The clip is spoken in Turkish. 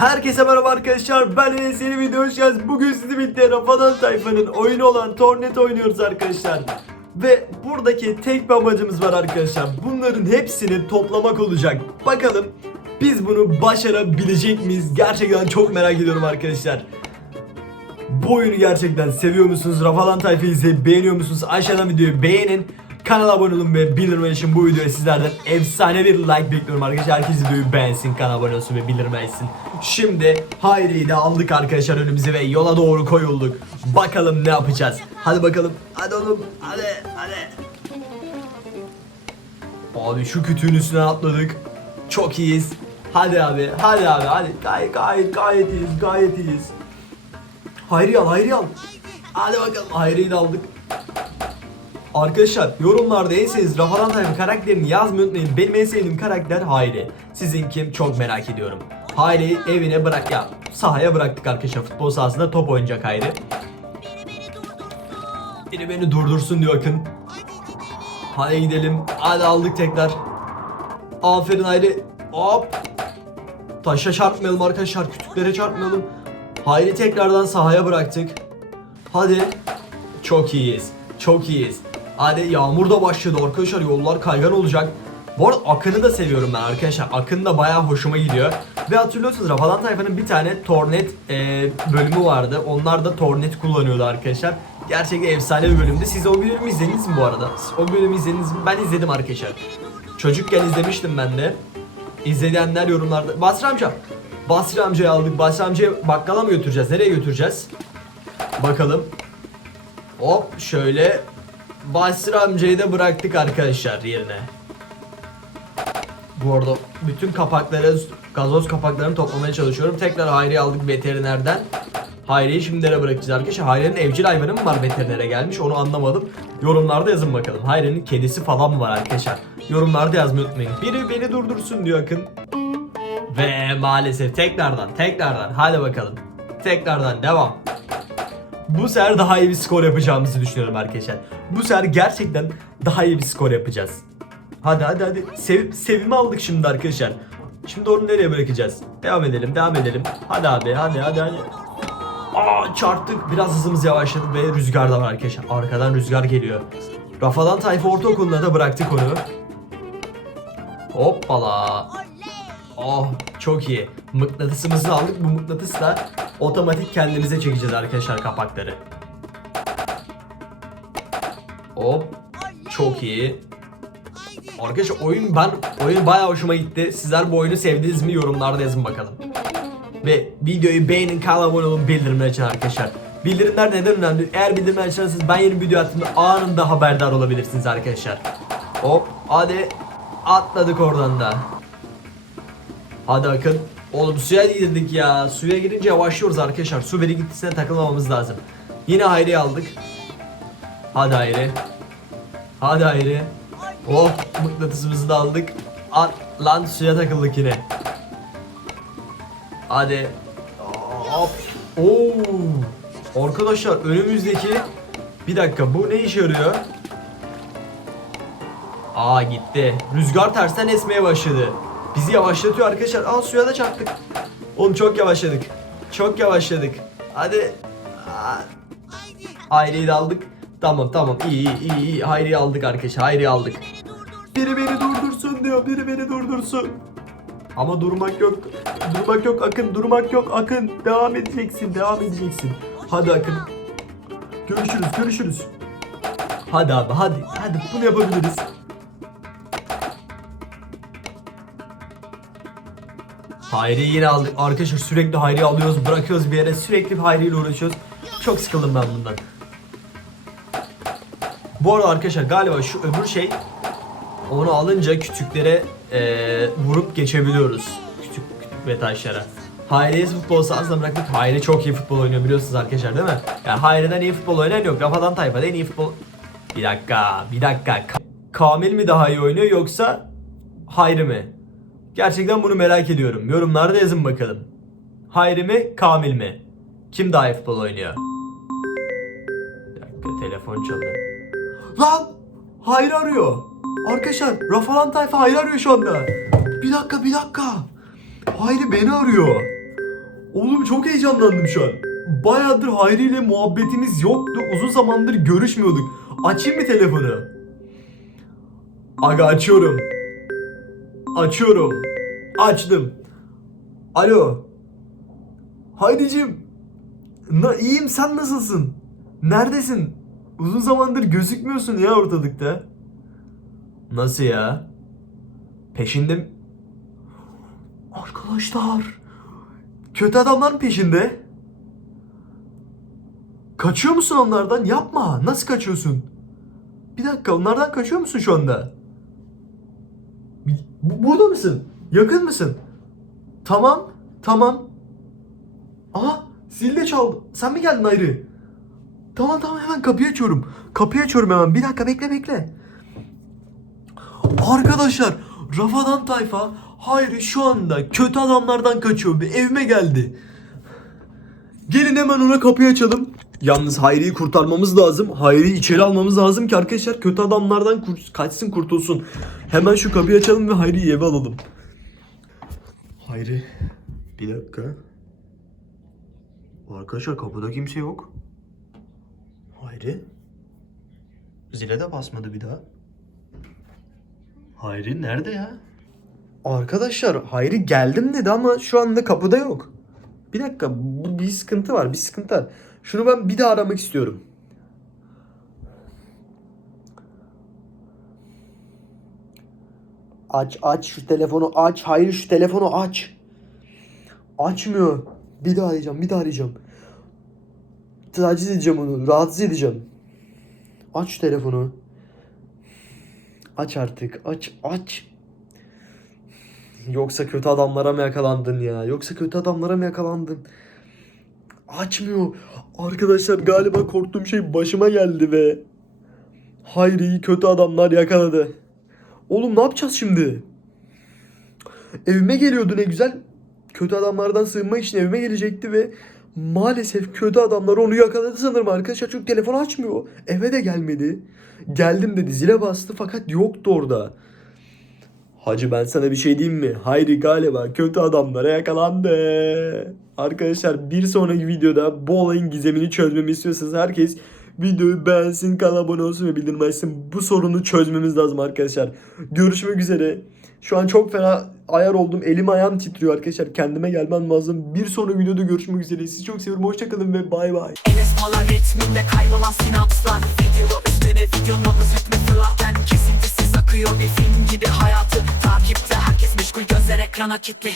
Herkese merhaba arkadaşlar ben Enes yeni video hoş geldiniz. Bugün sizi birlikte Rafadan Tayfa'nın oyunu olan Tornet oynuyoruz arkadaşlar. Ve buradaki tek bir amacımız var arkadaşlar. Bunların hepsini toplamak olacak. Bakalım biz bunu başarabilecek miyiz? Gerçekten çok merak ediyorum arkadaşlar. Bu oyunu gerçekten seviyor musunuz? Rafadan Tayfa'yı izleyip beğeniyor musunuz? Aşağıdan videoyu beğenin. Kanala abone olun ve bildirim için bu videoya sizlerden efsane bir like bekliyorum arkadaşlar. Herkes videoyu beğensin, kanala abone olsun ve bildirim etsin. Şimdi Hayri'yi de aldık arkadaşlar önümüze ve yola doğru koyulduk. Bakalım ne yapacağız? Hadi bakalım. Hadi oğlum. Hadi. Hadi. Abi şu kütüğün üstüne atladık. Çok iyiyiz. Hadi abi. Hadi abi. Hadi. Gayet gayet gayet iyiyiz. Gayet iyiyiz. Hayri al, Hayri al. Hadi bakalım, Hayri'yi de aldık. Arkadaşlar yorumlarda en sevdiğiniz Rafadan karakterini yazmayı unutmayın. Benim en sevdiğim karakter Hayri. Sizin kim çok merak ediyorum. Hayri'yi evine bırak ya sahaya bıraktık arkadaşlar. Futbol sahasında top oynayacak Hayri. Biri beni durdursun diyor Akın. Hadi gidelim. Hadi aldık tekrar. Aferin Hayri. Hop. Taşa çarpmayalım arkadaşlar. Kütüklere çarpmayalım. Hayri tekrardan sahaya bıraktık. Hadi. Çok iyiyiz. Çok iyiyiz. Hadi yağmur da başladı arkadaşlar. Yollar kaygan olacak. Bu arada Akın'ı da seviyorum ben arkadaşlar. Akın da bayağı hoşuma gidiyor. Ve hatırlıyorsunuz Rafadan Tayfa'nın bir tane Tornet e, bölümü vardı. Onlar da Tornet kullanıyordu arkadaşlar. Gerçekten efsane bir bölümdü. Siz o bölümü izlediniz mi bu arada? O bölümü izlediniz mi? Ben izledim arkadaşlar. Çocukken izlemiştim ben de. İzleyenler yorumlarda. Basri amca. Basri amcayı aldık. Basri amcayı bakkala mı götüreceğiz? Nereye götüreceğiz? Bakalım. Hop şöyle Basri amcayı da bıraktık arkadaşlar yerine. Bu arada bütün kapakları, gazoz kapaklarını toplamaya çalışıyorum. Tekrar Hayri'yi aldık veterinerden. Hayri'yi şimdi nereye bırakacağız arkadaşlar? Hayri'nin evcil hayvanı mı var veterinere gelmiş onu anlamadım. Yorumlarda yazın bakalım. Hayri'nin kedisi falan mı var arkadaşlar? Yorumlarda yazmayı unutmayın. Biri beni durdursun diyor Akın. Ve maalesef tekrardan tekrardan hadi bakalım. Tekrardan devam. Bu sefer daha iyi bir skor yapacağımızı düşünüyorum arkadaşlar. Bu sefer gerçekten daha iyi bir skor yapacağız. Hadi hadi hadi. Sev, sevimi aldık şimdi arkadaşlar. Şimdi onu nereye bırakacağız? Devam edelim, devam edelim. Hadi abi, hadi hadi hadi. Aa çarptık. Biraz hızımız yavaşladı ve rüzgar da var arkadaşlar. Arkadan rüzgar geliyor. Rafadan Tayfa Ortaokulu'na da bıraktık onu. Hoppala. Oh çok iyi. Mıknatısımızı aldık. Bu mıknatısla otomatik kendimize çekeceğiz arkadaşlar kapakları. Hop. Çok iyi. Arkadaşlar oyun ben oyun bayağı hoşuma gitti. Sizler bu oyunu sevdiniz mi yorumlarda yazın bakalım. Ve videoyu beğenin, kanala abone olun, bildirimleri açın arkadaşlar. Bildirimler neden önemli? Eğer bildirimler açarsanız ben yeni video attığımda anında haberdar olabilirsiniz arkadaşlar. Hop hadi atladık oradan da. Hadi Akın. Oğlum suya girdik ya. Suya girince yavaşlıyoruz arkadaşlar. Su veri gittisine takılmamamız lazım. Yine Hayri'yi aldık. Hadi Hayri. Hadi Hayri. Oh mıknatısımızı da aldık. At lan suya takıldık yine. Hadi. Hop. Oo. Arkadaşlar önümüzdeki bir dakika bu ne işe yarıyor? Aa gitti. Rüzgar tersten esmeye başladı. Bizi yavaşlatıyor arkadaşlar. Aa suya da çarptık. Oğlum çok yavaşladık. Çok yavaşladık. Hadi. Aa. Hayri'yi de aldık. Tamam tamam iyi iyi iyi iyi. Hayri'yi aldık arkadaşlar. Hayri'yi aldık. Biri beni durdursun diyor. Biri beni durdursun. Ama durmak yok. Durmak yok Akın. Durmak yok Akın. Devam edeceksin. Devam edeceksin. Hadi Akın. Görüşürüz. Görüşürüz. Hadi abi hadi. Hadi bunu yapabiliriz. Hayri'yi yine aldık. Arkadaşlar sürekli Hayri'yi alıyoruz, bırakıyoruz bir yere. Sürekli Hayri ile uğraşıyoruz. Çok sıkıldım ben bundan. Bu arada arkadaşlar galiba şu öbür şey onu alınca kütüklere eee, vurup geçebiliyoruz. Küçük, küçük ve taşlara. Hayri'yi futbol sahasına bıraktık. Hayri çok iyi futbol oynuyor biliyorsunuz arkadaşlar değil mi? Yani Hayri'den iyi futbol oynayan yok. Rafadan Tayfa'da en iyi futbol... Bir dakika, bir dakika. Ka- Kamil mi daha iyi oynuyor yoksa Hayri mi? Gerçekten bunu merak ediyorum. Yorumlarda yazın bakalım. Hayri mi, Kamil mi? Kim daha iyi futbol oynuyor? Bir dakika telefon çalıyor. Lan! Hayri arıyor. Arkadaşlar Rafalan Tayfa Hayri arıyor şu anda. Bir dakika bir dakika. Hayri beni arıyor. Oğlum çok heyecanlandım şu an. Bayağıdır Hayri ile muhabbetimiz yoktu. Uzun zamandır görüşmüyorduk. Açayım mı telefonu? Aga açıyorum. Açıyorum. Açtım. Alo. Hayricim. Na, iyiyim sen nasılsın? Neredesin? Uzun zamandır gözükmüyorsun ya ortalıkta. Nasıl ya? Peşinde? Arkadaşlar. Kötü adamların peşinde. Kaçıyor musun onlardan? Yapma. Nasıl kaçıyorsun? Bir dakika onlardan kaçıyor musun şu anda? Bu- Burada mısın? Yakın mısın? Tamam. Tamam. Aha zil de çaldı. Sen mi geldin ayrı? Tamam tamam hemen kapıyı açıyorum. Kapıyı açıyorum hemen. Bir dakika bekle bekle. Arkadaşlar Rafadan Tayfa Hayri şu anda kötü adamlardan kaçıyor. Bir evime geldi. Gelin hemen ona kapıyı açalım. Yalnız Hayri'yi kurtarmamız lazım. Hayri'yi içeri almamız lazım ki arkadaşlar kötü adamlardan kaçsın kurtulsun. Hemen şu kapıyı açalım ve Hayri'yi eve alalım. Hayri bir dakika. Arkadaşlar kapıda kimse yok. Hayri. Zile de basmadı bir daha. Hayri nerede ya? Arkadaşlar Hayri geldim dedi ama şu anda kapıda yok. Bir dakika bu bir sıkıntı var bir sıkıntı var. Şunu ben bir daha aramak istiyorum. Aç aç şu telefonu aç. Hayır şu telefonu aç. Açmıyor. Bir daha arayacağım bir daha arayacağım. Taciz edeceğim onu. Rahatsız edeceğim. Aç şu telefonu. Aç artık. Aç aç. Yoksa kötü adamlara mı yakalandın ya? Yoksa kötü adamlara mı yakalandın? Açmıyor. Arkadaşlar galiba korktuğum şey başıma geldi ve Hayri'yi kötü adamlar yakaladı. Oğlum ne yapacağız şimdi? Evime geliyordu ne güzel. Kötü adamlardan sığınmak için evime gelecekti ve maalesef kötü adamlar onu yakaladı sanırım arkadaşlar. Çünkü telefonu açmıyor. Eve de gelmedi. Geldim dedi zile bastı fakat yoktu orada. Hacı ben sana bir şey diyeyim mi? Hayri galiba kötü adamlara yakalandı. Arkadaşlar bir sonraki videoda bu olayın gizemini çözmemi istiyorsanız herkes videoyu beğensin, kanala abone olsun ve bildirim açsın. Bu sorunu çözmemiz lazım arkadaşlar. Görüşmek üzere. Şu an çok fena ayar oldum. Elim ayağım titriyor arkadaşlar. Kendime gelmem lazım. Bir sonraki videoda görüşmek üzere. Sizi çok seviyorum. Hoşçakalın ve bay bay. Ekrana kilitli